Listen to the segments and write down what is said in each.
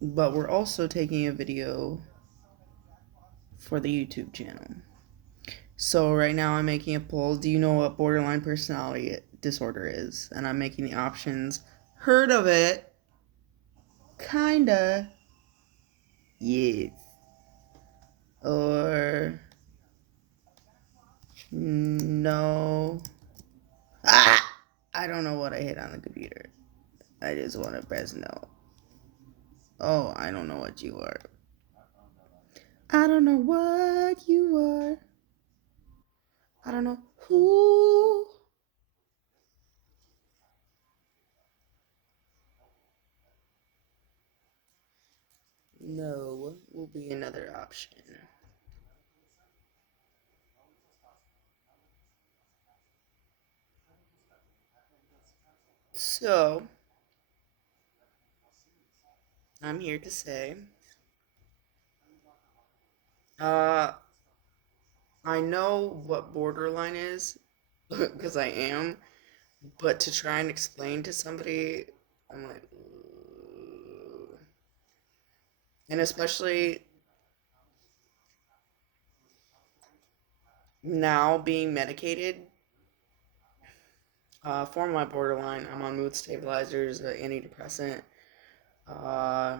but we're also taking a video for the YouTube channel. So right now I'm making a poll. Do you know what borderline personality disorder is? And I'm making the options. Heard of it? Kinda. Yes. Or no. Ah! I don't know what I hit on the computer. I just want to press no. Oh, I don't know what you are. I don't know what you are. I don't know who. No will be another option. So, I'm here to say, uh, I know what borderline is because I am, but to try and explain to somebody, I'm like, "Ugh." And especially now being medicated for my borderline, I'm on mood stabilizers, antidepressant. Uh,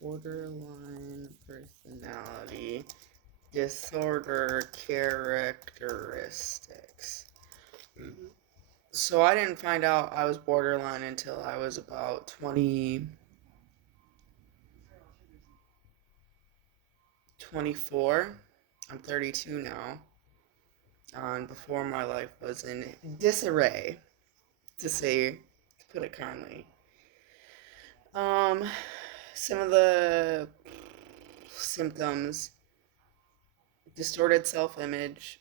Borderline personality disorder characteristics. So I didn't find out I was borderline until I was about 24. I'm 32 now. And before my life was in disarray, to put it kindly. Um, some of the symptoms: distorted self-image.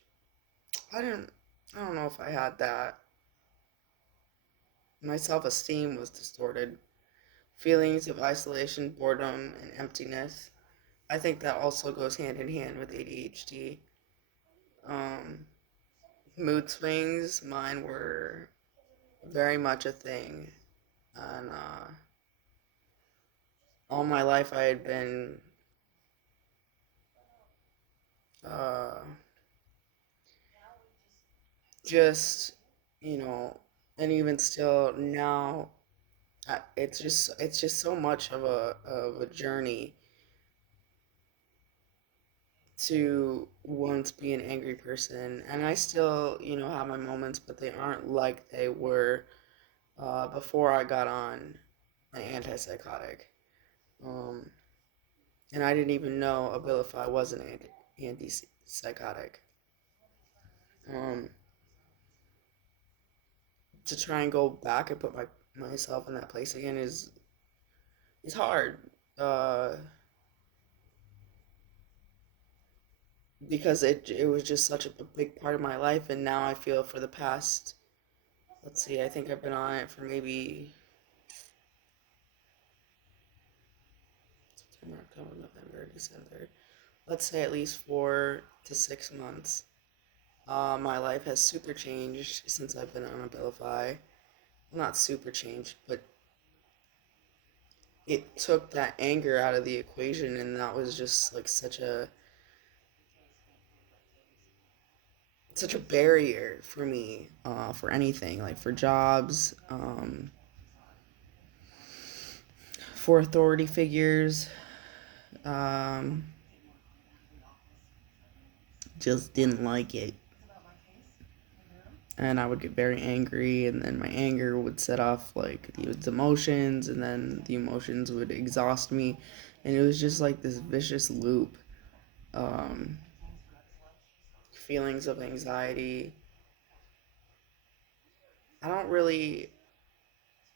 I didn't. I don't know if I had that. My self-esteem was distorted. Feelings of isolation, boredom, and emptiness. I think that also goes hand in hand with ADHD. Um, Mood swings, mine were very much a thing. And all my life I had been uh, just, you know, and even still now, it's just so much of a journey to once be an angry person, and I still, have my moments, but they aren't like they were before I got on an antipsychotic. Um, and I didn't even know Abilify was an antipsychotic. Um, to try and go back and put myself in that place again is hard. Uh, because it was just such a big part of my life, and now I feel for the past, let's see, I think I've been on it for maybe September, October, November, December. Let's say at least 4 to 6 months. My life has super changed since I've been on Abilify. Well, not super changed, but it took that anger out of the equation, and that was just like such a barrier for me, for anything, like for jobs, for authority figures. Um, just didn't like it. And I would get very angry, and then my anger would set off like these emotions, and then the emotions would exhaust me, and it was just like this vicious loop. Um, Feelings of anxiety. I don't really,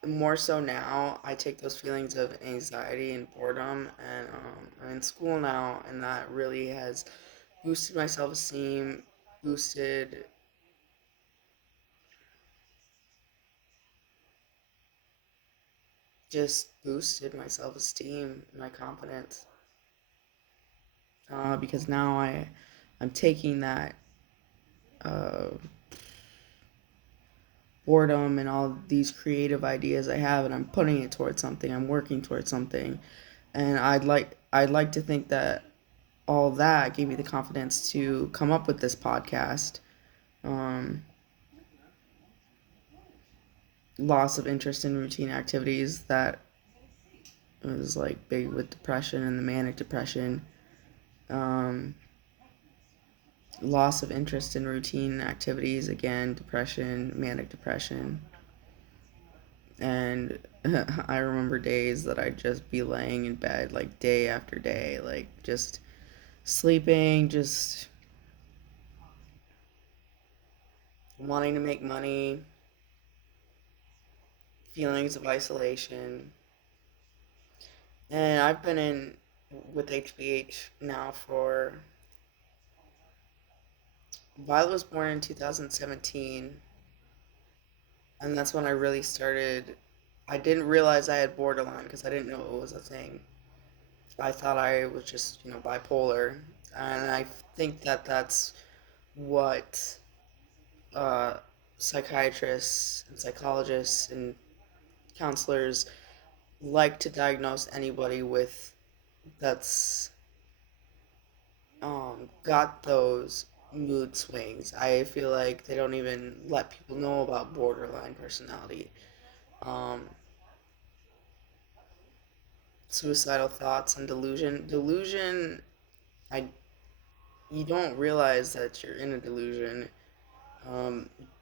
more so now, I take those feelings of anxiety and boredom, and I'm in school now, and that really has boosted my self esteem, boosted boosted my self esteem, my confidence, because now I'm taking that uh, boredom and all these creative ideas I have, and I'm putting it towards something. I'm working towards something, and I'd like to think that all that gave me the confidence to come up with this podcast. Um, Loss of interest in routine activities that was like big with depression and the manic depression. Um, Loss of interest in routine activities, again, depression, manic depression. And I remember days that I'd just be laying in bed like day after day, like just sleeping, just wanting to make money, feelings of isolation. And I've been in with HBH now for, Violet was born in 2017, and that's when I really started. I didn't realize I had borderline because I didn't know it was a thing. I thought I was just, bipolar. And I think that that's what uh, psychiatrists and psychologists and counselors like to diagnose anybody with that's got those mood swings. I feel like they don't even let people know about borderline personality. Um, Suicidal thoughts and delusion. Delusion, I you don't realize that you're in a delusion.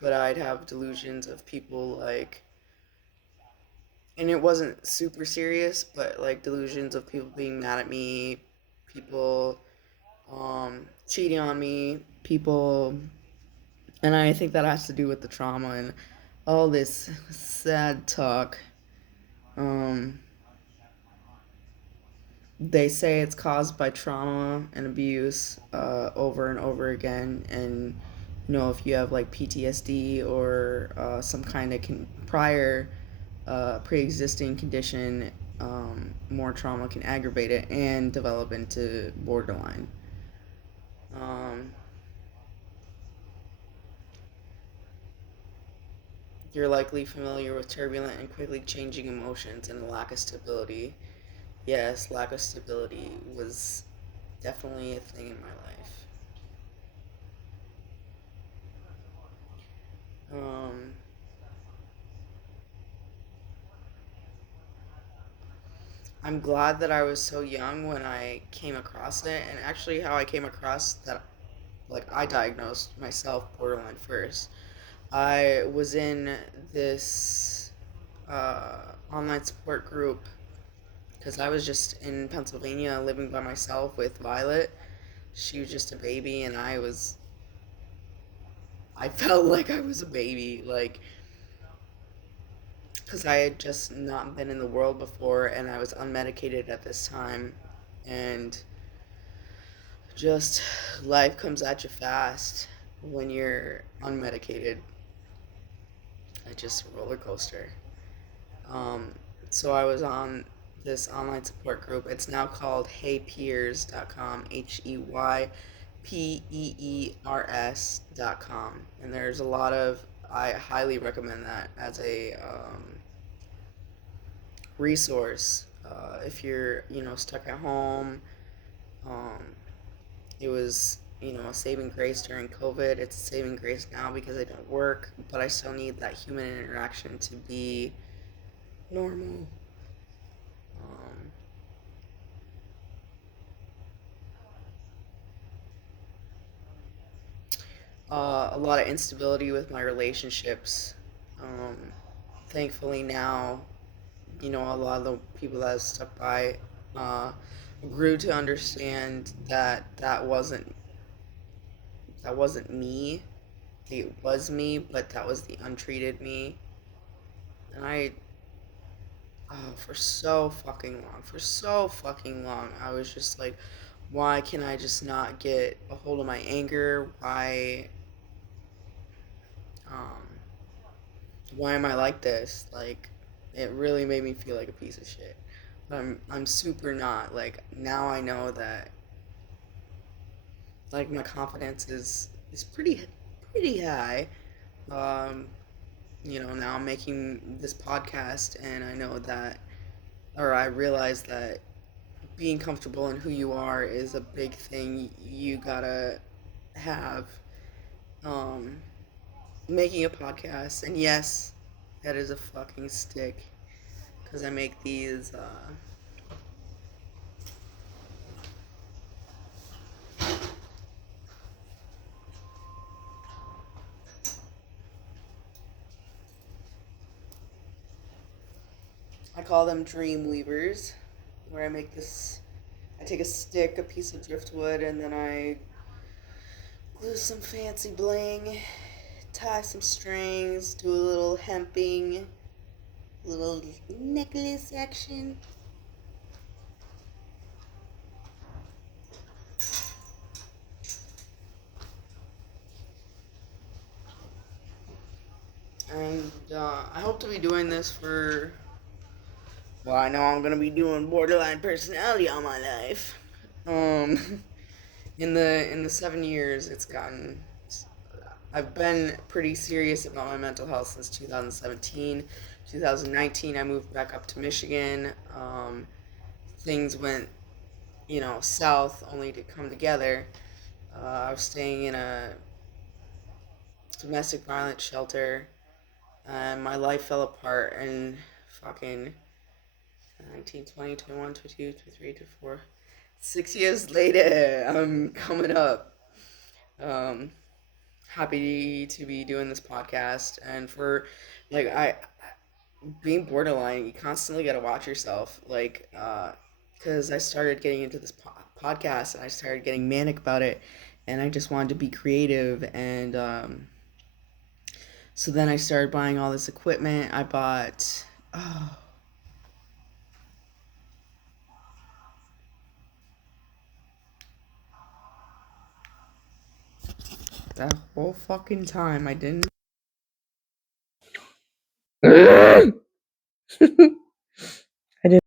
But I'd have delusions of people like, and it wasn't super serious, but like delusions of people being mad at me, people cheating on me, people, and I think that has to do with the trauma and all this sad talk. Um, they say it's caused by trauma and abuse over and over again, and if you have like PTSD or some kind of prior pre-existing condition, more trauma can aggravate it and develop into borderline. Um, you're likely familiar with turbulent and quickly changing emotions and a lack of stability. Yes, lack of stability was definitely a thing in my life. Um, I'm glad that I was so young when I came across it, and actually, how I came across that, like, I diagnosed myself borderline first. I was in this online support group because I was just in Pennsylvania living by myself with Violet. She was just a baby, and I felt like I was a baby, like, because I had just not been in the world before and I was unmedicated at this time. And just life comes at you fast when you're unmedicated. It's just a roller coaster. Um, so I was on this online support group. It's now called heypeers.com, HeyPeers.com. And there's a lot of, I highly recommend that as a resource. If you're, stuck at home, um, it was, a saving grace during COVID. It's a saving grace now because I don't work, but I still need that human interaction to be normal. Um, a lot of instability with my relationships. Um, Thankfully now, a lot of the people that stuck by uh, grew to understand that that wasn't me. It was me, but that was the untreated me. And for so fucking long, I was just like, why can I just not get a hold of my anger? Um, why am I like this? Like, it really made me feel like a piece of shit. But I'm super not. Like, now I know that, like, my confidence is pretty high. Um, now I'm making this podcast, and I know that, or I realize that being comfortable in who you are is a big thing you gotta have. Um, Making a podcast, and yes, that is a fucking stick, because I make these. I call them dream weavers, where I make this. I take a stick, a piece of driftwood, and then I glue some fancy bling, tie some strings, do a little hemping, little necklace action. And I hope to be doing this for. Well, I know I'm gonna be doing borderline personality all my life. Um, in the 7 years it's gotten. I've been pretty serious about my mental health since 2017. 2019, I moved back up to Michigan. Things went, south only to come together. I was staying in a domestic violence shelter, and my life fell apart. And fucking 19, 20, 21, 22, 23, 24. 6 years later, I'm coming up. Um, Happy to be doing this podcast, and for like I being borderline, you constantly got to watch yourself, like because I started getting into this podcast, and I started getting manic about it, and I just wanted to be creative, and so then I started buying all this equipment. I bought, oh, that whole fucking time I didn't.